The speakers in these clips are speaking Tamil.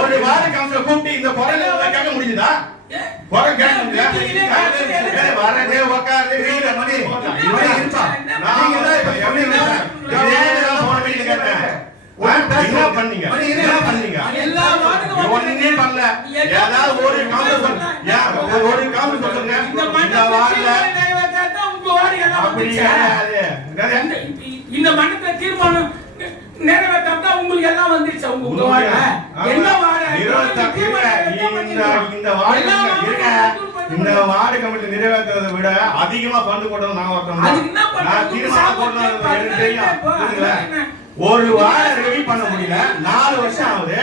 ஒரு வார்டு கவுன்சிலர் கூப்பிட்டு இந்த குறையில கேட்க முடியுதா? குறை கேட்க வரதே உட்கார்ந்து மணி இருப்பா. என்ன பண்ணீங்க? எல்லா வார்டுக்கும் ஒண்ணுமே பண்ணல. ஏதாவது ஒரு கவுன்சிலர் ஒரு கவுன்சிலர் சொல்லுங்க. இந்த வார்டுல இந்த மண்டல தீர்மானம் நிறைவேற்றா உங்களுக்கு எல்லாம் வந்துருச்சு. உங்க வார்டு என்ன வார்டு? இந்த வார்டு கமிட்டி நிறைவேற்றதை விட அதிகமா பந்து போட்டது நான் ஒருத்தன். ஒரு வார்டு ரெடி பண்ண முடியல. 4 வருஷம் ஆகுது.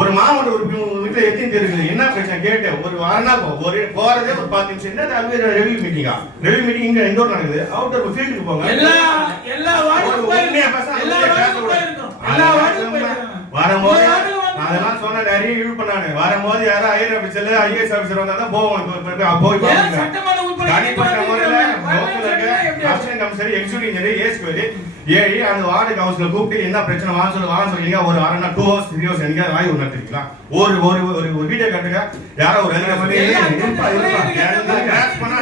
ஒரு மாவட்ட உறுப்பினர் எத்தனை இருக்குது? என்ன பிரச்சனை கேட்டு ஒரு வாரம் ஒரு போறதே ஒரு 10 நிமிஷம். என்ன ரெவியூ மீட்டிங்கா? ரெவியூ மீட்டிங் இங்க எந்த ஊர் நடக்குது? அவுட்டர் ஃபீல்டுக்கு போங்க. வரும்போது அதெல்லாம் சொன்ன நிறைய இழு பண்ணானு. வரும்போது யாரும் ஐஆர் ஆபீசர் ஐஏஎஸ் ஆபீசர் வந்தாதான் போவோம். போய் தனிப்பட்ட முறையில அசிஸ்டன்ட் கமிஷனர் எக்ஸிக்யூட்டிவ் இன்ஜினியர் ஏஸ்குவரி ஏழு அந்த வார்டு கவுன்சிலர் கூப்பிட்டு என்ன பிரச்சனை வாங்க சொல்லுங்க. ஒரு அரனா 2 hours 3 hours எங்க வாய் ஒண்ணு நடத்திக்கலாம். ஒரு ஒரு ஒரு வீடியோ கட்டுங்க. யாரோ ஒரு அதிகாரி கிராஸ் பண்ணா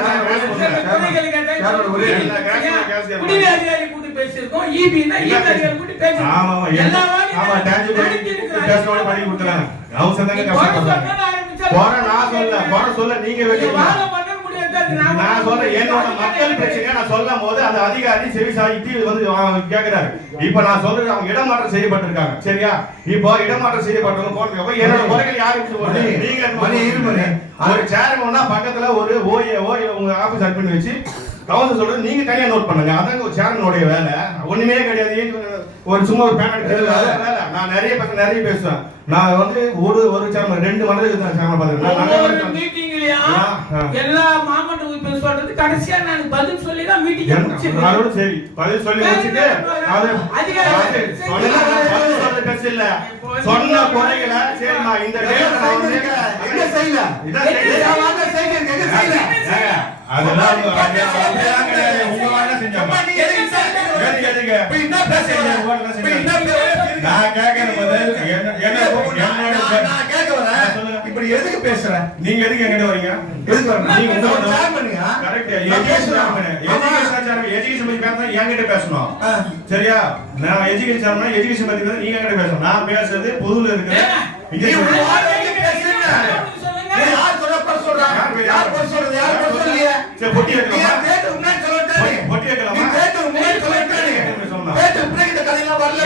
கூட்டி பேசிருக்கோம். ஈபினா ஈபிஆர் கூட்டி பேசிருக்கோம். ஆமா எல்லா ஆமா டான்ஜிபிள் பேசோட பண்ணி கொடுத்தாங்க. அவசரங்க கஷ்டப்படுறாங்க. போற சொல்ல நீங்க வெட்டி நான் சொல்றேன். என்னோட மக்கள் பிரச்சனையை நான் சொல்லும் போது அந்த அதிகாரி செவி சாய்ச்சி வந்து கேட்கிறாரு. இப்ப நான் சொல்றது அவங்க இடமாற்றம் செய்யப்பட்டிருக்காங்க. சரியா? இப்போ இடமாற்றம் செய்யப்பட்டவங்க போனதுக்கு என்னோட குறைகள் யாருக்கு நீங்க ஒரு சேர்மன்னா பக்கத்துல ஒரு ஓஏ உங்க ஆபீஸ் அட்மின் வச்சு கவுன்சில் சொல்றது நீங்க தனியா நோட் பண்ணுங்க. அதாங்க ஒரு சேர்மனுடைய வேலை. ஒண்ணுமே கிடையாது. ஒரு சும்மா ஒரு பேனட் வேலை. நான் நிறைய பேசுவேன். நான் வந்து ஒரு சேர்மன் 2 மண்டலத்துக்கு சேர்மன் பாத்துறேன். மீட்டிங்லயா எல்லா மாவட்ட உறுப்பினர் சொல்றது கடைசியா நான் பதில் சொல்லி தான் மீட்டிங் முடிச்சேன். அதோட சரி பதில் சொல்லி முடிச்சிட்டு அது அதிகாரி சொல்ல பேச இல்ல சொன்ன குறைகள சரிமா இந்த டேட் நான் வந்து எங்க செய்யல இத செய்யல அதெல்லாம் உங்க வாங்க செஞ்சோம். எதுக்கு என்ன பேசுறீங்க? நான் கேக்குற பதில் நான் கேக்க வரேன். இப்படி எதுக்கு பேசுற? நீங்க எதுக்கு எங்கிட்ட வரீங்க? எதுக்கு வரீங்க? நீங்க உங்க ஜாயின் பண்ணுங்க. கரெக்ட். எஜுகேஷன் பத்தி பேசணும். என்கிட்ட பேசணும். சரியா? நான் எஜுகேஷன் சார்னா எஜுகேஷன் பத்தி நீங்க என்கிட்ட பேசணும். நான் பேசுறது பொதுல இருக்கு. இங்க யார் சொல்றாங்க? யார் சொல்றது? யார் சொல்லலையே? சரி பொட்டி வைக்கலாமா? கேட்டு முன்னாடி சொல்லட்டே. பொட்டி வைக்கலாமா? கேட்டு முன்னாடி சொல்லட்டே. சொன்னா கேட்டு பிரேக் இந்த கதையெல்லாம் வரல.